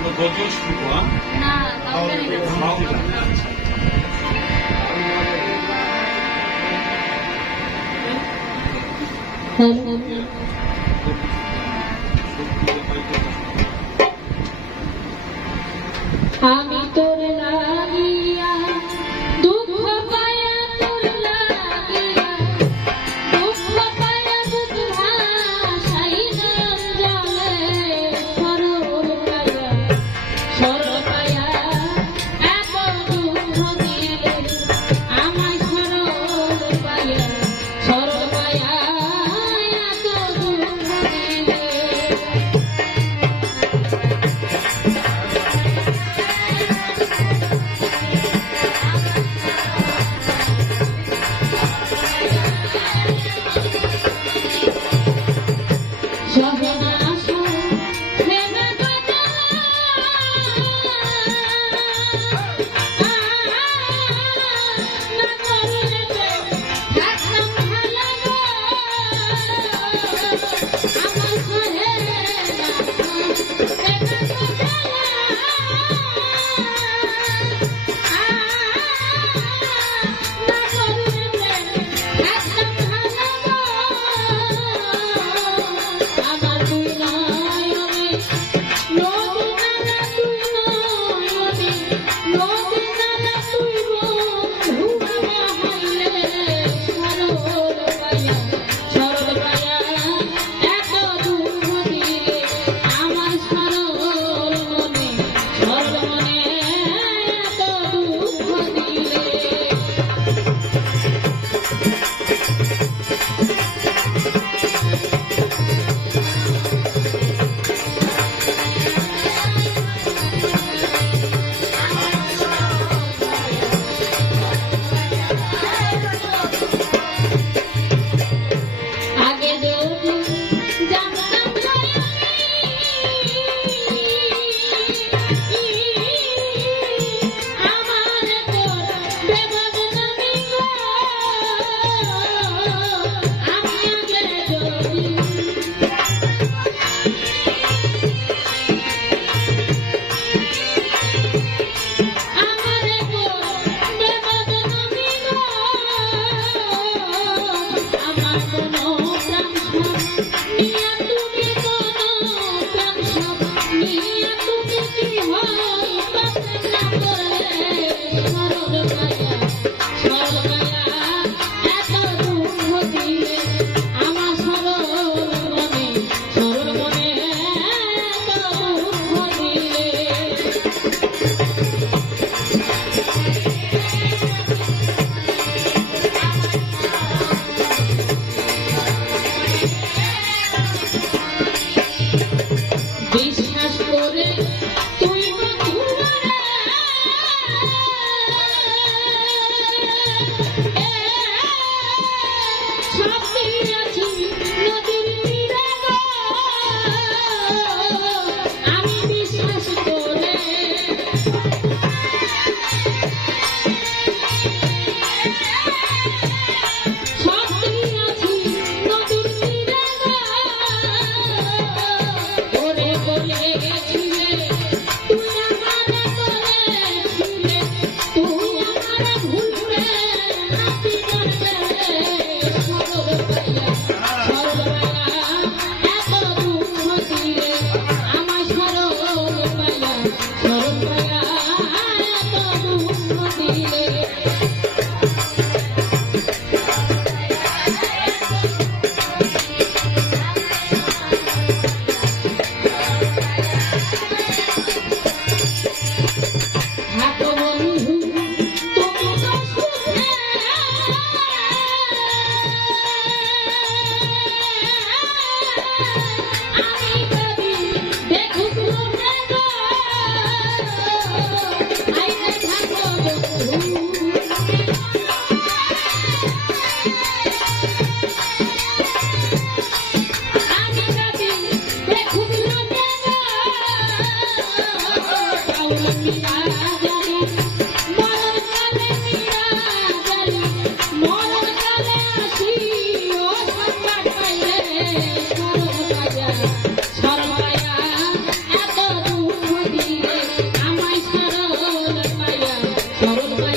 আমরা দশজন শুনবো হ্যাঁ? না কাউকে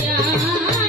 Yeah.